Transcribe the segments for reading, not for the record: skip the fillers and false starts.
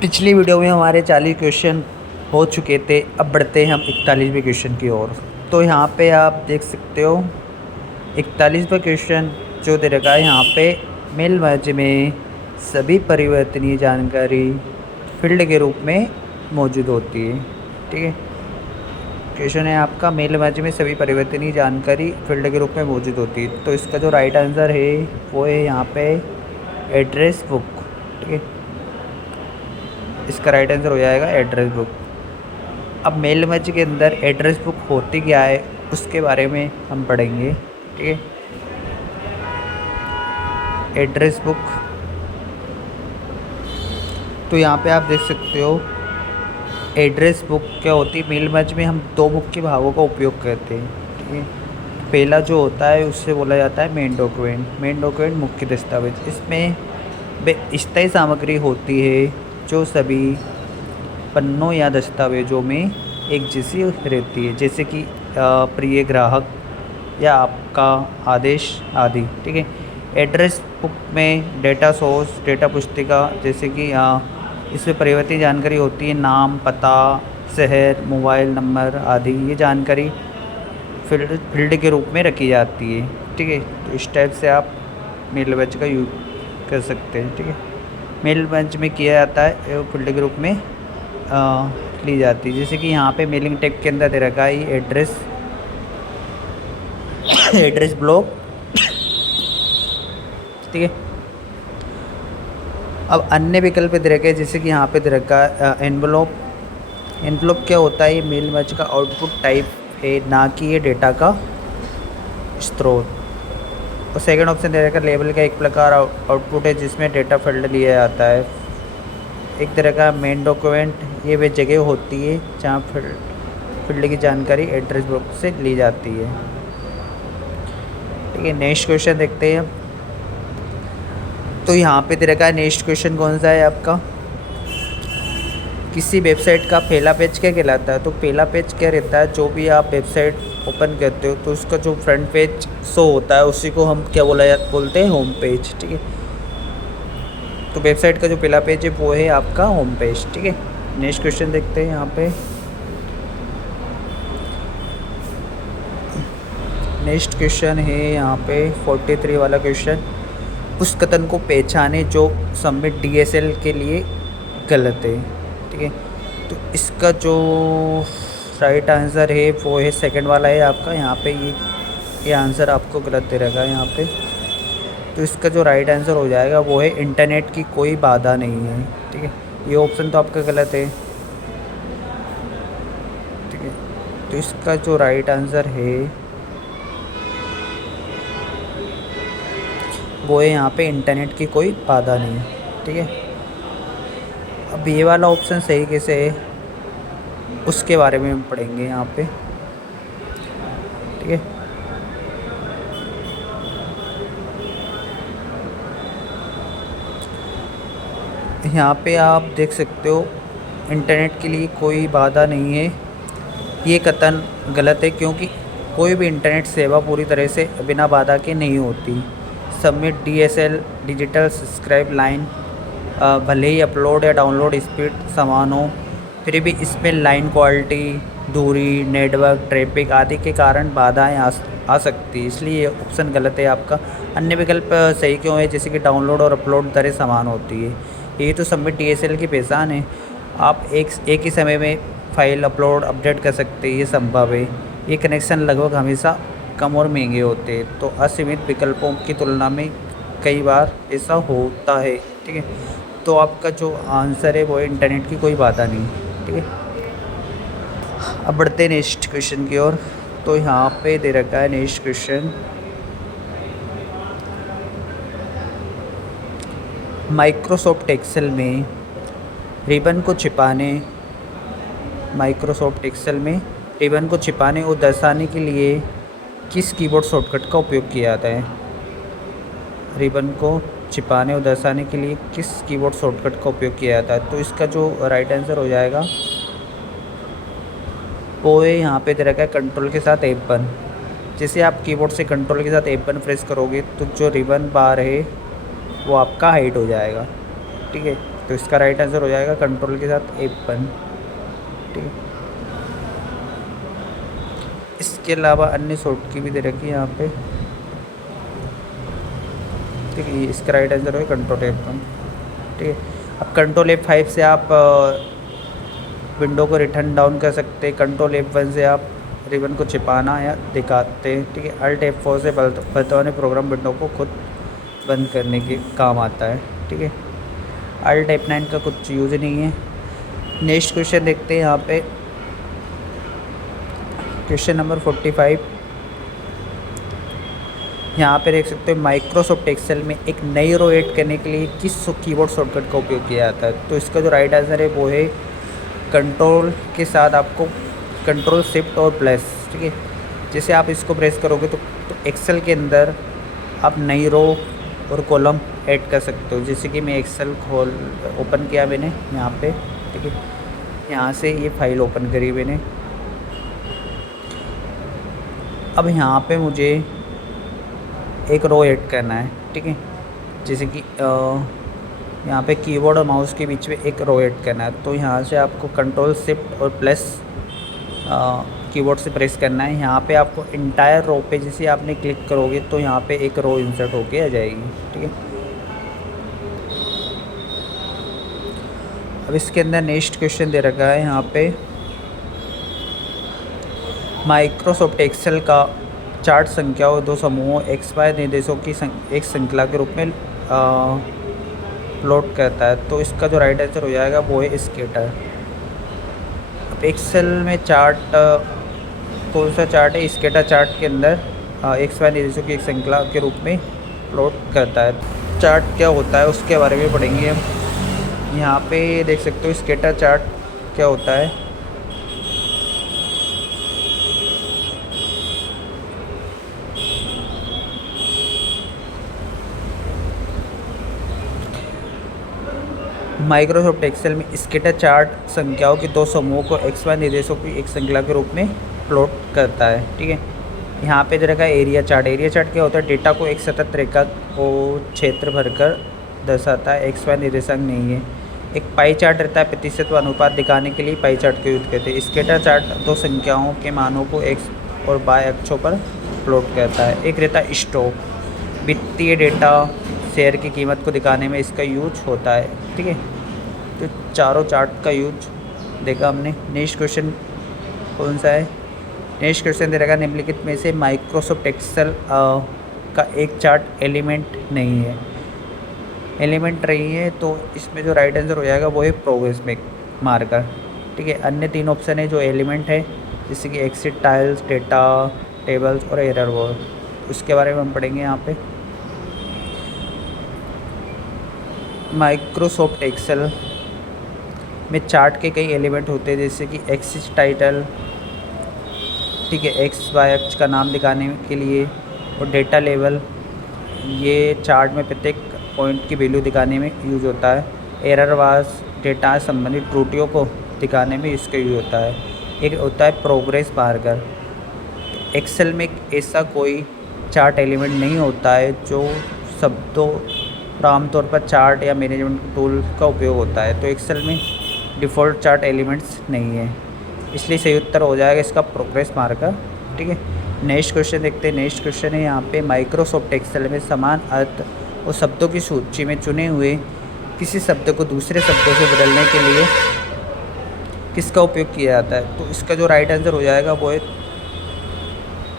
पिछली वीडियो में हमारे 40 क्वेश्चन हो चुके थे। अब बढ़ते हैं हम 41वें क्वेश्चन की ओर। तो यहाँ पे आप देख सकते हो 41वां क्वेश्चन जो दे रखा है यहाँ पे, मेल मर्ज में सभी परिवर्तनीय जानकारी फील्ड के रूप में मौजूद होती है। ठीक है, क्वेश्चन है आपका, मेल मर्ज में सभी परिवर्तनीय जानकारी फील्ड के रूप में मौजूद होती है। तो इसका जो राइट आंसर है वो है यहाँ पे एड्रेस बुक। ठीक है, इसका राइट आंसर हो जाएगा एड्रेस बुक। अब मेल मर्ज के अंदर एड्रेस बुक होती क्या है उसके बारे में हम पढ़ेंगे। ठीक है, एड्रेस बुक, तो यहाँ पे आप देख सकते हो एड्रेस बुक क्या होती है। मेल मर्ज में हम दो मुख्य भागों का उपयोग करते हैं। ठीक है, पहला जो होता है उससे बोला जाता है मेन डॉक्यूमेंट। मेन डॉक्यूमेंट मुख्य दस्तावेज, इसमें स्थायी सामग्री होती है जो सभी पन्नों या दस्तावेज़ों में एक जैसी रहती है, जैसे कि प्रिय ग्राहक या आपका आदेश आदि। ठीक है, एड्रेस बुक में डेटा सोर्स, डेटा पुस्तिका, जैसे कि इसमें परिवर्तित जानकारी होती है, नाम, पता, शहर, मोबाइल नंबर आदि। ये जानकारी फील्ड के रूप में रखी जाती है। ठीक है, तो इस टाइप से आप मेल मर्ज का यूज कर सकते हैं। ठीक है, मेल मर्ज में किया जाता है फील्ड के रूप में ली जाती है। जैसे कि यहाँ पे मेलिंग टैग के अंदर दे रखा है एड्रेस एड्रेस ब्लॉक। ठीक है, अब अन्य विकल्प दे रखे हैं, जैसे कि यहाँ पे दे रखा है एनवलप। एनवलप क्या होता है, ये मेल मर्ज का आउटपुट टाइप है, ना कि ये डेटा का स्रोत। और सेकंड ऑप्शन दे रखा है लेबल का एक प्रकार आउटपुट है जिसमें डेटा फील्ड लिया जाता है। एक तरह का मेन डॉक्यूमेंट, ये वे जगह होती है जहाँ फील्ड की जानकारी एड्रेस बुक से ली जाती है। ठीक है, नेक्स्ट क्वेश्चन देखते हैं। तो यहाँ पे दे रखा है नेक्स्ट क्वेश्चन कौन सा है आपका, किसी वेबसाइट का पहला पेज क्या कहलाता है। तो पहला पेज क्या रहता है, जो भी आप वेबसाइट ओपन करते हो तो उसका जो फ्रंट पेज शो होता है उसी को हम क्या बोलते हैं, होम पेज। ठीक है, तो वेबसाइट का जो पहला पेज है वो है आपका होम पेज। ठीक है, नेक्स्ट क्वेश्चन देखते हैं। यहाँ पे नेक्स्ट क्वेश्चन है यहाँ पे 43 वाला क्वेश्चन, उस कथन को पहचाने जो सबमिट डीएसएल के लिए गलत है। ठीक है, तो इसका जो राइट आंसर है वो है सेकंड वाला है आपका। यहाँ पे ये आंसर आपको गलत दे रखा है यहाँ पे। तो इसका जो राइट आंसर हो जाएगा वो है इंटरनेट की कोई बाधा नहीं है। ठीक है, ये ऑप्शन तो आपका गलत है। ठीक है, तो इसका जो राइट आंसर है वो है यहाँ पे इंटरनेट की कोई बाधा नहीं। ठीक है, अब ये वाला ऑप्शन सही कैसे है उसके बारे में हम पढ़ेंगे यहाँ पे। ठीक है, यहाँ पे आप देख सकते हो इंटरनेट के लिए कोई बाधा नहीं है, ये कथन गलत है क्योंकि कोई भी इंटरनेट सेवा पूरी तरह से बिना बाधा के नहीं होती। Submit DSL digital subscribe line भले ही अपलोड या डाउनलोड स्पीड समान हो, फिर भी इसमें लाइन क्वालिटी, दूरी, नेटवर्क, ट्रैफिक आदि के कारण बाधाएं आ सकती है, इसलिए ये ऑप्शन गलत है आपका। अन्य विकल्प सही क्यों है, जैसे कि डाउनलोड और अपलोड दरें समान होती है, ये तो सबमिट डीएसएल की पहचान है। आप एक ही समय में फाइल अपलोड अपडेट कर सकते हैं, ये संभव है। ये कनेक्शन लगभग हमेशा कम और महंगे होते हैं, तो असीमित विकल्पों की तुलना में कई बार ऐसा होता है। ठीक है, तो आपका जो आंसर है वो है इंटरनेट की कोई बाधा नहीं। ठीक है, अब बढ़ते हैं नेक्स्ट क्वेश्चन की ओर। तो यहाँ पे दे रखा है नेक्स्ट क्वेश्चन, माइक्रोसॉफ्ट एक्सेल में रिबन को छिपाने और दर्शाने के लिए किस कीबोर्ड शॉर्टकट का उपयोग किया जाता है। रिबन को छिपाने और दर्शाने के लिए किस कीबोर्ड शॉर्टकट का उपयोग किया जाता है। तो इसका जो राइट आंसर हो जाएगा वो है यहाँ पे दे रखा है कंट्रोल के साथ F1। जैसे आप कीबोर्ड से कंट्रोल के साथ F1 प्रेस करोगे तो जो रिबन बार है वो आपका हाइड हो जाएगा। ठीक है, सकते हो। इसका राइट आंसर हो जाएगा कंट्रोल के साथ F1, ठीक है। इसके अलावा अन्य शॉर्ट की भी दे रखी है यहाँ पे, ठीक है। इसका राइट आंसर है कंट्रोल F1, ठीक है। अब कंट्रोल F5 से आप विंडो को रिटर्न डाउन कर सकते हैं। कंट्रोल F1 से आप रिबन को छिपाना या दिखाते हैं, ठीक है। अल्ट F4 से वर्तमान प्रोग्राम विंडो को खुद बंद करने के काम आता है, ठीक है। अल्ट F9 का कुछ यूज़ नहीं है। नेक्स्ट क्वेश्चन देखते हैं यहाँ पे, क्वेश्चन नंबर 45। यहाँ पे देख सकते हो माइक्रोसॉफ्ट एक्सेल में एक नई रो ऐड करने के लिए किस कीबोर्ड शॉर्टकट का उपयोग किया जाता है। तो इसका जो राइट आंसर है वो है कंट्रोल के साथ आपको कंट्रोल शिफ्ट और प्लस, ठीक है। जैसे आप इसको प्रेस करोगे तो एक्सेल के अंदर आप नई रो और कॉलम ऐड कर सकते हो। जैसे कि मैं एक्सेल ओपन किया मैंने यहाँ पे, ठीक है। यहाँ से ये फाइल ओपन करी मैंने। अब यहाँ पे मुझे एक रो ऐड करना है, ठीक है। जैसे कि यहाँ पे कीबोर्ड और माउस के बीच में एक रो ऐड करना है। तो यहाँ से आपको कंट्रोल शिफ्ट और प्लस कीबोर्ड से प्रेस करना है। यहाँ पे आपको इंटायर रो पे जैसे आपने क्लिक करोगे तो यहाँ पे एक रो इंसर्ट होके आ जाएगी, ठीक है। अब इसके अंदर नेक्स्ट क्वेश्चन दे रखा है यहाँ पे, माइक्रोसॉफ्ट एक्सेल का चार्ट संख्याओं दो समूहों XY निर्देशों की एक श्रृंखला के रूप में प्लॉट करता है। तो इसका जो राइट आंसर हो जाएगा वो है स्केटर। अब एक्सेल में चार्ट कौन सा चार्ट है? स्केटर चार्ट के अंदर XY निर्देशों की एक श्रृंखला के रूप में प्लॉट करता है। चार्ट क्या होता है उसके बारे में पढ़ेंगे हम। यहाँ पे देख सकते हो स्केटर चार्ट क्या होता है। माइक्रोसॉफ्ट एक्सेल में स्केटर चार्ट संख्याओं के दो समूहों को XY निर्देशों की एक श्रृंखला के रूप में प्लॉट करता है, ठीक है। यहाँ पे देखा एरिया चार्ट। एरिया चार्ट क्या होता है? डेटा को एक सतत रेखा को क्षेत्र भरकर दर्शाता है, XY निर्देशांक नहीं है। एक पाई चार्ट रहता है, प्रतिशत व अनुपात दिखाने के लिए पाई चार्ट का यूज करते हैं। स्केटर चार्ट दो संख्याओं के मानों को X और Y अक्षों पर प्लॉट करता है। एक रहता है स्टॉक, वित्तीय डेटा शेयर की कीमत को दिखाने में इसका यूज होता है, ठीक है। तो चारों चार्ट का यूज देखा हमने। नेक्स्ट क्वेश्चन कौन सा है? नेक्स्ट क्वेश्चन दे रखा निम्नलिखित में से माइक्रोसॉफ्ट एक्सेल का एक चार्ट एलिमेंट नहीं है। एलिमेंट नहीं है तो इसमें जो राइट आंसर हो जाएगा वो है प्रोग्रेस मार्कर, ठीक है। अन्य तीन ऑप्शन है जो एलिमेंट है, जैसे कि एक्सिट टाइल्स, डेटा टेबल्स और एरर वॉल। उसके बारे में हम पढ़ेंगे यहाँ पे। माइक्रोसॉफ्ट एक्सेल में चार्ट के कई एलिमेंट होते हैं, जैसे कि एक्सिस टाइटल, ठीक है, XY अक्ष का नाम दिखाने के लिए, और डेटा लेवल, ये चार्ट में प्रत्येक पॉइंट की वैल्यू दिखाने में यूज होता है। एरर वास, डेटा संबंधित त्रुटियों को दिखाने में इसका यूज होता है। एक होता है प्रोग्रेस मार्कर। एक्सेल में ऐसा कोई चार्ट एलिमेंट नहीं होता है जो शब्दों और आमतौर पर चार्ट या मैनेजमेंट टूल का उपयोग होता है। तो एक्सेल में डिफ़ॉल्ट चार्ट एलिमेंट्स नहीं है, इसलिए सही उत्तर हो जाएगा इसका प्रोग्रेस मार्कर, ठीक है। नेक्स्ट क्वेश्चन देखते हैं। नेक्स्ट क्वेश्चन है यहाँ पे, माइक्रोसॉफ्ट एक्सेल में समान अर्थ और शब्दों की सूची में चुने हुए किसी शब्द को दूसरे शब्दों से बदलने के लिए किसका उपयोग किया जाता है। तो इसका जो राइट आंसर हो जाएगा वो है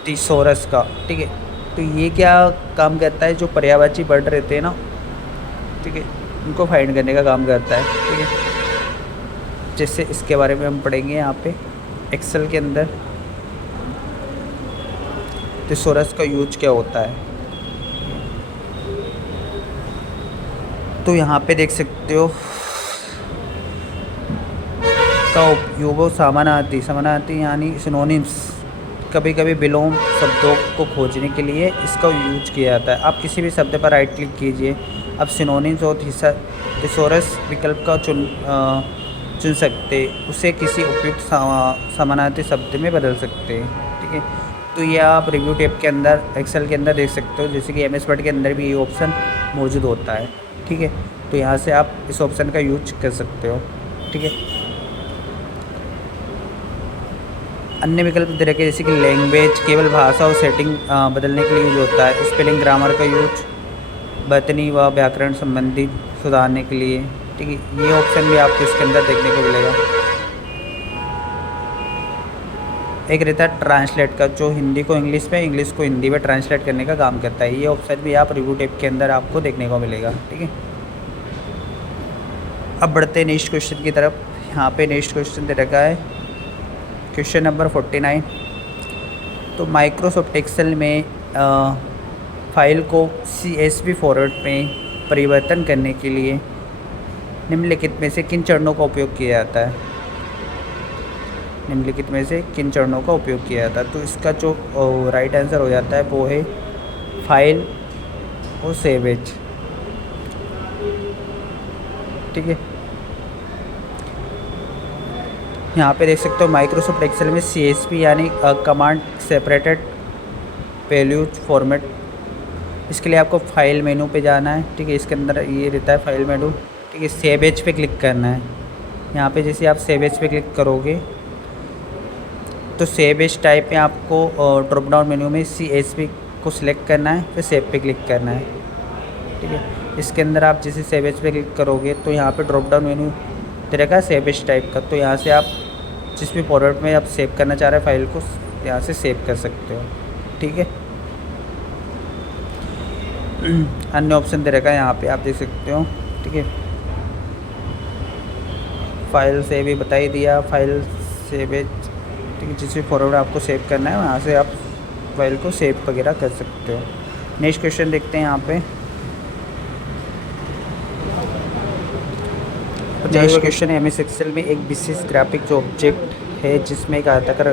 थिसॉरस का, ठीक है। तो ये क्या काम करता है? जो पर्यायवाची वर्ड रहते हैं ना, ठीक है, उनको फाइंड करने का काम करता है, ठीक है। जैसे इसके बारे में हम पढ़ेंगे यहाँ पे एक्सेल के अंदर थिसॉरस का यूज क्या होता है। तो यहाँ पे देख सकते हो का उपयोग समानार्थी यानी सिनोनिम्स, कभी कभी विलोम शब्दों को खोजने के लिए इसका यूज किया जाता है। आप किसी भी शब्द पर राइट क्लिक कीजिए, अब सिनोनिम्स और थिसॉरस विकल्प का चुन सकते, उसे किसी उपयुक्त समानार्थी शब्द में बदल सकते हैं, ठीक है। तो ये आप रिव्यू टैब के अंदर एक्सेल के अंदर देख सकते हो, जैसे कि MS वर्ड के अंदर भी ये ऑप्शन मौजूद होता है। ठीक है, तो यहाँ से आप इस ऑप्शन का यूज कर सकते हो। ठीक है, अन्य विकल्प दे रखे जैसे कि लैंग्वेज केवल भाषा और सेटिंग बदलने के लिए यूज होता है। स्पेलिंग ग्रामर का यूज बतनी व व्याकरण संबंधी सुधारने के लिए। ठीक है, ये ऑप्शन भी आपको इसके अंदर देखने को मिलेगा। एक रहता है ट्रांसलेट का, जो हिंदी को इंग्लिश में, इंग्लिश को हिंदी में ट्रांसलेट करने का काम करता है। ये ऑप्शन भी आप रिव्यू टैब के अंदर आपको देखने को मिलेगा। ठीक है, अब बढ़ते हैं नेक्स्ट क्वेश्चन की तरफ। यहाँ पे नेक्स्ट क्वेश्चन दे रखा है क्वेश्चन नंबर 49। तो माइक्रोसॉफ्ट एक्सेल में फाइल को CSV फॉर्मेट में परिवर्तन करने के लिए निम्नलिखित में से किन चरणों का उपयोग किया जाता है? निम्नलिखित में से किन चरणों का उपयोग किया जाता है? तो इसका जो राइट आंसर हो जाता है वो है फाइल और सेव एज। ठीक है, यहाँ पे देख सकते हो माइक्रोसॉफ्ट एक्सेल में CSV यानी कमांड सेपरेटेड वैल्यूज फॉर्मेट, इसके लिए आपको फाइल मेनू पे जाना है। ठीक है, इसके अंदर ये रहता है फाइल मेनू। ठीक है, सेव एज पे क्लिक करना है। यहाँ पे जैसे आप सेव एज पे क्लिक करोगे तो सेव एज टाइप में आपको ड्रॉप डाउन मेन्यू में CSV को सिलेक्ट करना है, फिर सेव पे क्लिक करना है। ठीक है, इसके अंदर आप जैसे सेव एज पे क्लिक करोगे तो यहाँ पे ड्रॉप डाउन मेन्यू दे रखा है सेव एज टाइप का। तो यहाँ से आप जिस भी फॉर्मेट में आप सेव करना चाह रहे हैं फाइल को, यहाँ से सेव कर सकते हो। ठीक है, अन्य ऑप्शन दे रखा है यहाँ पे आप देख सकते हो। ठीक है, फाइल सेव ही बता ही दिया, फाइल सेव एज। ठीक है, जिस भी फॉर्मेट आपको सेव करना है वहाँ से आप फाइल को सेव वगैरह कर सकते हो। नेक्स्ट क्वेश्चन देखते हैं यहाँ पे। नेक्स्ट क्वेश्चन है MS एक्सेल में एक विशेष ग्राफिक जो ऑब्जेक्ट है जिसमें एक आयताकार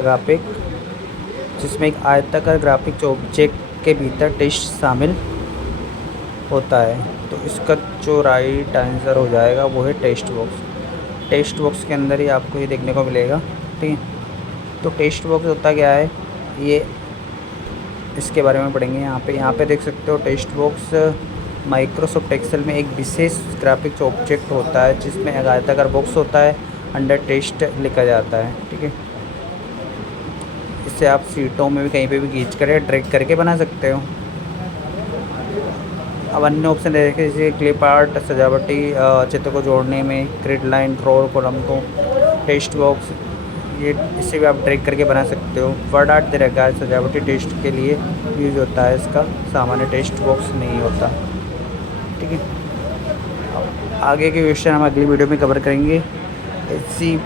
ग्राफिक जो ऑब्जेक्ट के भीतर टेक्स्ट शामिल होता है। तो इसका जो राइट आंसर हो जाएगा वो है टेक्स्ट बॉक्स। टेक्स्ट बॉक्स के अंदर ही आपको ये देखने को मिलेगा। ठीक है, तो टेक्स्ट बॉक्स होता क्या है, ये इसके बारे में पढ़ेंगे। यहाँ पे देख सकते हो टेक्स्ट बॉक्स माइक्रोसॉफ्ट एक्सेल में एक विशेष ग्राफिक्स ऑब्जेक्ट होता है जिसमें एक आयताकार बॉक्स होता है, अंडर टेक्स्ट लिखा जाता है। ठीक है, इससे आप सीटों में भी कहीं पे भी खींच कर ड्रैग करके बना सकते हो। अब अन्य ऑप्शन दे रखे जैसे क्लिप आर्ट, सजावटी चित्र को जोड़ने में, ग्रिड लाइन, ड्रॉ कॉलम को, टेक्स्ट बॉक्स, ये इससे भी आप ड्रैग करके बना सकते हो। वर्ड आर्ट दे रखा है, सजावटी टेक्स्ट के लिए यूज़ होता है, इसका सामान्य टेक्स्ट बॉक्स नहीं होता। ठीक है, आगे के क्वेश्चन हम अगली वीडियो में कवर करेंगे। ऐसी